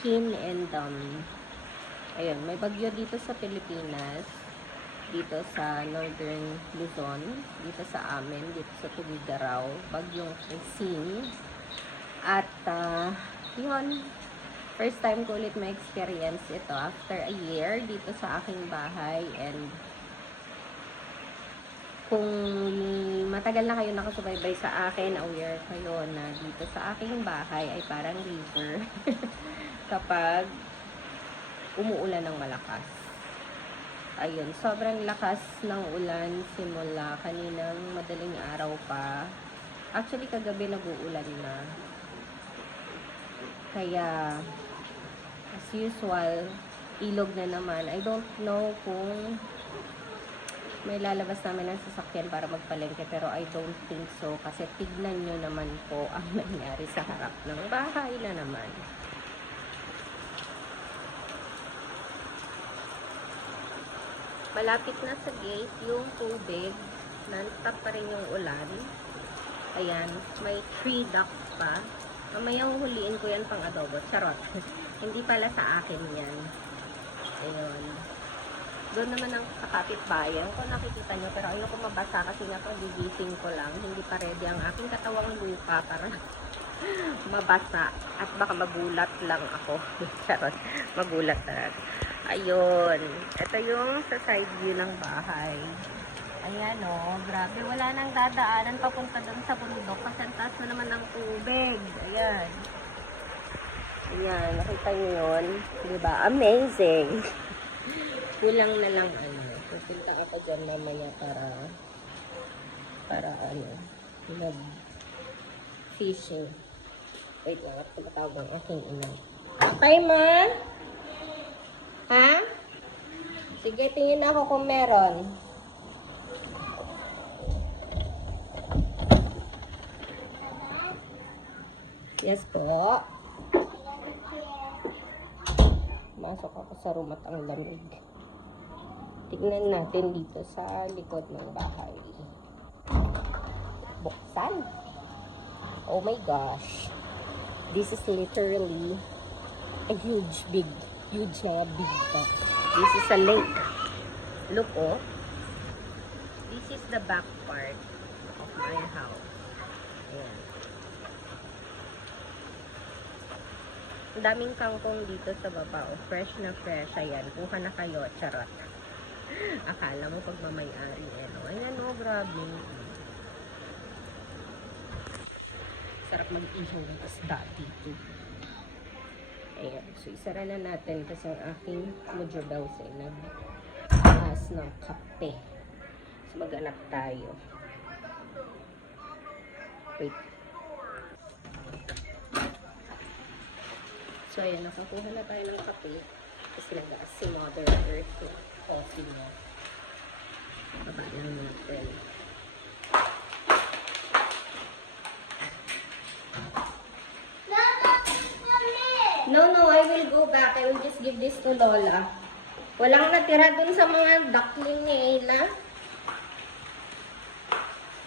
18 and um, ayun, may bagyo dito sa Pilipinas. Dito sa Northern Luzon. Dito sa amin. Dito sa Tugigaraw. Bagyong Christine. At, uh, yun, first time ko ulit ma-experience ito after a year dito sa aking bahay and kung matagal na kayo nakasubaybay sa akin, aware kayo na dito sa aking bahay ay parang river kapag umuulan ng malakas. Ayun, sobrang lakas ng ulan simula kaninang madaling araw pa. Actually, kagabi nag-uulan na. Kaya, as usual, ilog na naman. I don't know kung may lalabas namin ng sasakyan para magpalengke pero I don't think so kasi tignan nyo naman po ang nangyari sa harap ng bahay na naman. Malapit na sa gate yung tubig. Non-stop pa rin yung ulan. Ayan, may tree duck pa. Mamaya huhuliin ko yan pang adobo. Charot. Hindi pala sa akin yan. Ayun. Doon naman ang sa kapitbayan. Kung nakikita nyo, pero ayoko mabasa kasi nga gigising ko lang. Hindi pa ready ang aking katawang lupa para mabasa. At baka magulat lang ako. Charot. Magulat talaga. Ayun. Ito yung sa side view ng bahay. Ayan o, oh, grabe. Wala nang dadaanan papunta doon sa bundok kasi ang taas na naman ng tubig. Ayan. Ayan, nakita nyo yun? Diba? Amazing. Kulang na lang ano. Pupunta ako dyan mamaya para para ano, mag fishing. Wait lang, at tumatawag ang aking ina. Okay, ma? Ha? Sige, tingin ako kung meron. Yes po. Masok ako sa room at ang lamig. Tignan natin dito sa likod ng bahay. Buksan. Oh my gosh. This is literally a huge, big, huge na big box. This is a lake. Look, oh. This is the back part of my house. Ayan. Daming kangkong dito sa baba. Oh. Fresh na fresh. Ayan. Kuha na kayo. Charot. Akala mo pag mamayari. Eh, no? Ayan, oh. Grabe. Sarap mag-ihaw ng isda dito. Ayan. So, isara na natin kasi ang aking mojo daw sa nag-ahas ng kape. So, mag-anak tayo. Wait. So, ayan, nakakuha na tayo ng kape. Kasi nag si Mother Earth yung coffee niya. Baba lang natin. No, no, I will go back. I will just give this to Lola. Walang natira dun sa mga duckling ni Ayla.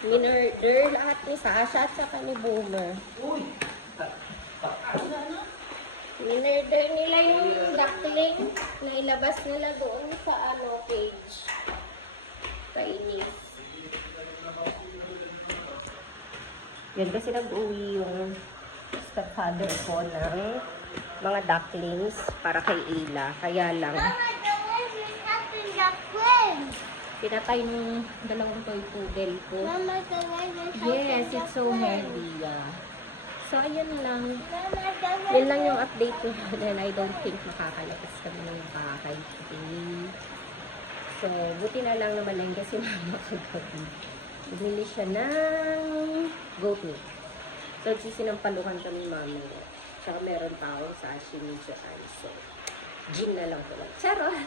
Minurder lahat ni Sasha at saka ni Boomer. Minurder nila yung duckling na ilabas nila doon sa ano cage. Kainis. Yan kasi nag-uwi yung stepfather ko ng mga ducklings para kay Ila. Kaya lang, pinatay ng dalawang toy poodle ko. Yes, it's so heavy. Yeah. So, ayun lang. Yun lang yung update ko and I don't think makakalabas kami ng bahay today. So, buti na lang naman lang kasi mama kagabi. Bumili siya ng goat meat. So, sisinampalukan kami mami. Tsaka meron pa akong sashimi dyan. So, gin na lang ko lang. Charot!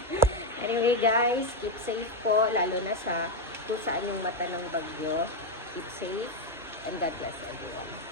anyway guys, keep safe po. Lalo na sa kung saan yung mata ng bagyo. Keep safe and God bless everyone.